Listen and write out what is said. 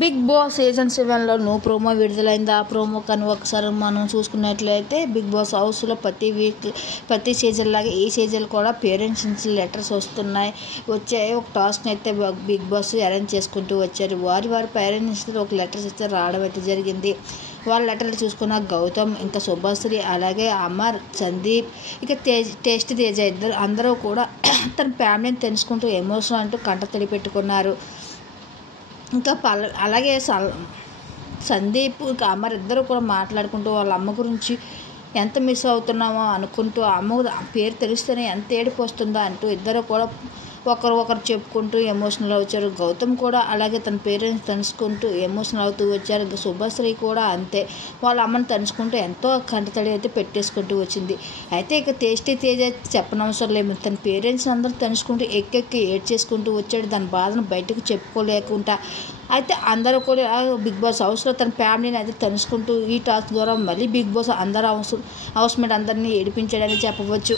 Big boss season 7లో promo విడుదలైంది. ఆ promo కానీ ఒకసారి మనం చూసుకున్నట్లయితే బిగ్ బాస్ హౌస్లో ప్రతి సీజన్ లాగా ఈ సీజన్ కూడా పేరెంట్స్ నుంచి లెటర్స్ వచ్చాయి. ఒక టాస్క్ని అయితే బిగ్ బాస్ అరేంజ్ చేసుకుంటూ వచ్చారు. వారి పేరెంట్స్ ఒక లెటర్స్ అయితే రావడం అయితే జరిగింది. వాళ్ళ లెటర్లు చూసుకున్న గౌతమ్, ఇంకా శుభశ్రీ, అలాగే అమర్, సందీప్, ఇక టేస్ట్ తేజ అందరూ కూడా తన ఫ్యామిలీని తెలుసుకుంటూ ఎమోషనల్ అంటూ కంటతడి పెట్టుకున్నారు. ఇంకా అలాగే సందీప్, ఇంకా అమర్ ఇద్దరు కూడా మాట్లాడుకుంటూ వాళ్ళ అమ్మ గురించి ఎంత మిస్ అవుతున్నామో అనుకుంటూ, అమ్మ పేరు తెలిస్తేనే ఎంత ఏడుపు వస్తుందో అంటూ ఇద్దరు కూడా ఒకరు చెప్పుకుంటూ ఎమోషనల్ వచ్చారు. గౌతమ్ కూడా అలాగే తన పేరెంట్స్ తలుచుకుంటూ ఎమోషనల్ అవుతూ వచ్చారు. శుభశ్రీ కూడా అంతే, వాళ్ళ అమ్మని తలుచుకుంటూ ఎంతో కంటతడి అయితే పెట్టేసుకుంటూ వచ్చింది. అయితే ఇక టేస్టీ తేజ చెప్పనవసరం లేదు, తన పేరెంట్స్ అందరూ తలుచుకుంటూ ఎక్కెక్కి ఏడ్చేసుకుంటూ వచ్చాడు. దాని బాధను బయటకు చెప్పుకోలేకుండా అయితే అందరూ కూడా బిగ్ బాస్ హౌస్లో తన ఫ్యామిలీని అయితే తలుచుకుంటూ ఈ టాస్క్ ద్వారా మళ్ళీ బిగ్ బాస్ హౌస్ మేట్ అందరినీ ఏడిపించాడని చెప్పవచ్చు.